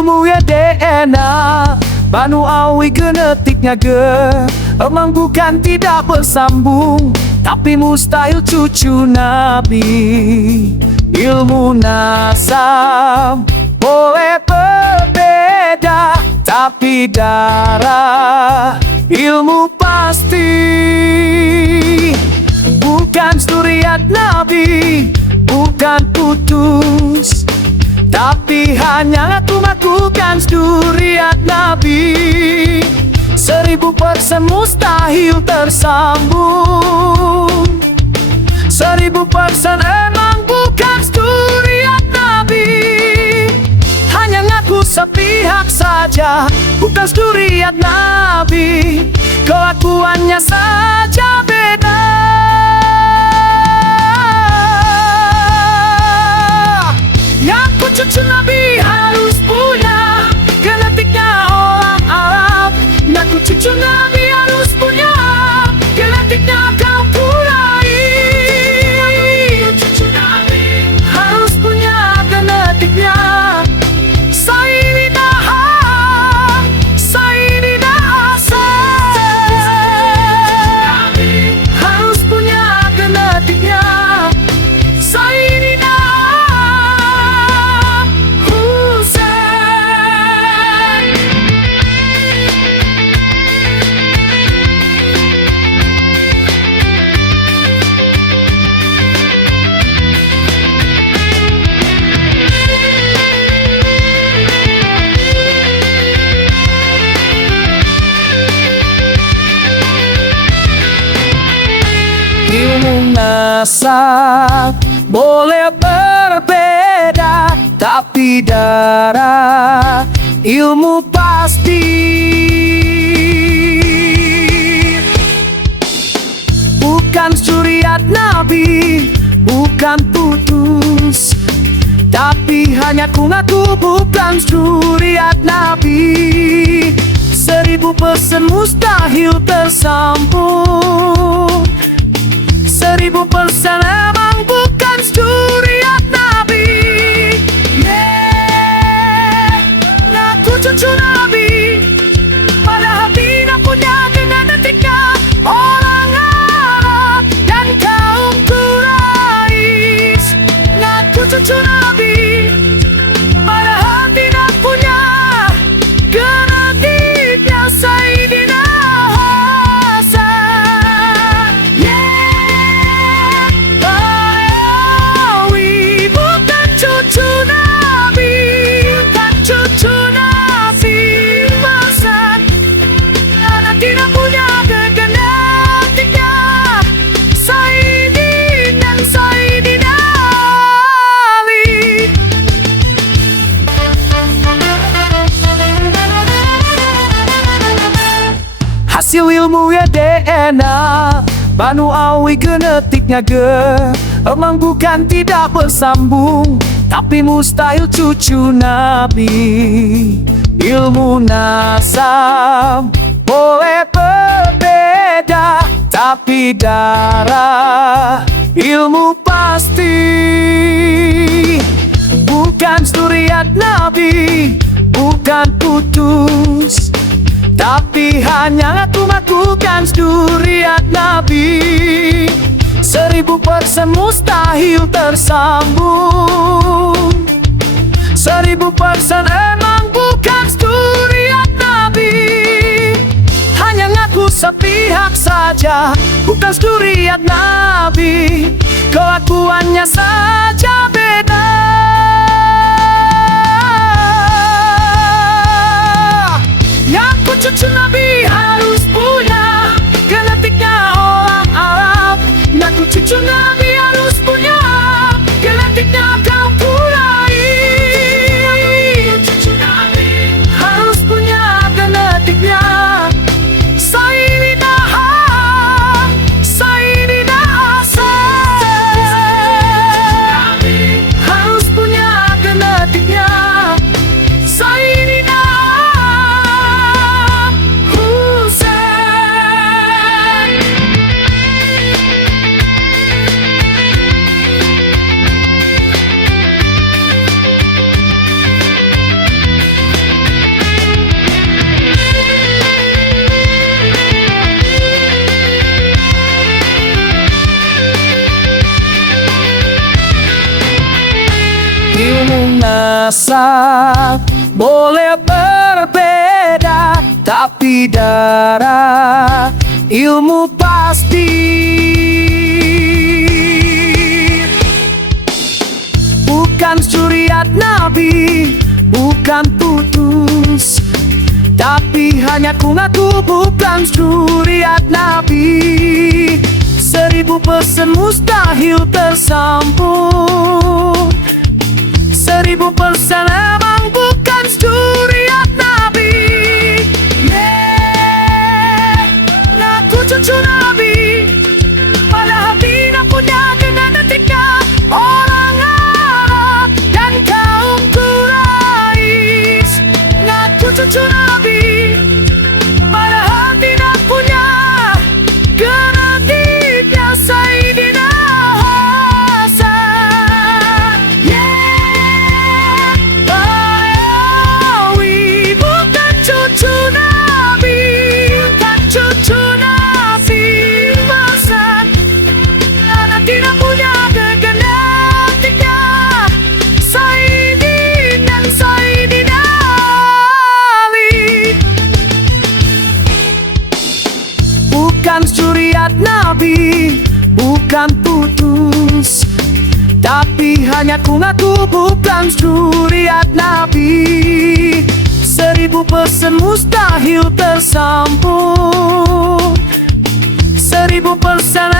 ilmu ya DNA Banu awi genetiknya emang bukan tidak bersambung, tapi mustahil cucu Nabi. Ilmu nasab boleh berbeda, tapi darah ilmu pasti. Bukan zuriat Nabi, bukan putus, tapi hanya ngaku-ngakukan zuriat Nabi. 1000% mustahil tersambung. 1000% emang bukan zuriat Nabi. Hanya ngaku sepihak saja, bukan zuriat Nabi. Kelakuannya saja beda. Ngaku cucu Nabi harus punya genetiknya orang Arab. Ngaku cucu Nabi harus punya genetiknya kaum Quraisy. Cucu Nabi harus punya genetiknya Sayyidina Sayyidina Hasan. Harus punya genetiknya Sayyidina ilmu nasab boleh berbeda, tapi darah ilmu pasti. Bukan zuriat Nabi, bukan putus, tapi hanya ngaku bukan zuriat Nabi. 1000% mustahil tersambung. 1000% emang bukan zuriat Nabi. Ngaku cucu Nabi, padahal tidak punya genetiknya orang Arab dan kaum Quraisy. Ngaku cucu Nabi, padahal tidak punya genetiknya Sayyidina Hasan. Bukan cucu Nabi, bukan cucu Nabi Hasan. Karena tidak punya genetiknya Sayyidina Ali. Hasil ilmu ya DNA Banu awi genetiknya emang bukan tidak bersambung, tapi mustahil cucu Nabi. Ilmu nasab boleh berbeda, tapi darah ilmu pasti. Bukan zuriat Nabi, bukan putus, tapi hanya ngaku-ngakukan zuriat Nabi. 1000% mustahil tersambung. 1000% emang bukan zuriat Nabi. Hanya ngaku sepihak saja, bukan zuriat Nabi. Kelakuannya saja beda. Ngaku cucu Nabi harus punya genetiknya orang Arab. Ngaku cucu Nabi harus punya genetiknya kaum Quraisy. Cucu Nabi harus punya genetiknya Sayyidina Sayyidina Hasan. Harus punya genetiknya Sayyidina Husain. rasa boleh berbeda, tapi darah ilmu pasti. Bukan suriat Nabi, bukan putus, tapi hanya ku ngaku bukan suriat Nabi. 1000% mustahil tersambung, 1000% emang bukan suriat Nabi. Ngaku cucu Nabi, pada hati nak punya dengan detiknya. Orang Arab dan kaum Quraisy, ngaku cucu Nabi, pada hati nak punya genetiknya Sayyidina Hasan. Barawi bukan cucu Nabi, bukan cucu Nabi Hasan. Karena tidak punya genetiknya Sayyidina Ali. Bukan suriat Nabi, bukan putus, tapi hanya ku ngaku bukan suriat Nabi. 1000% mustahil tersambung, 1000%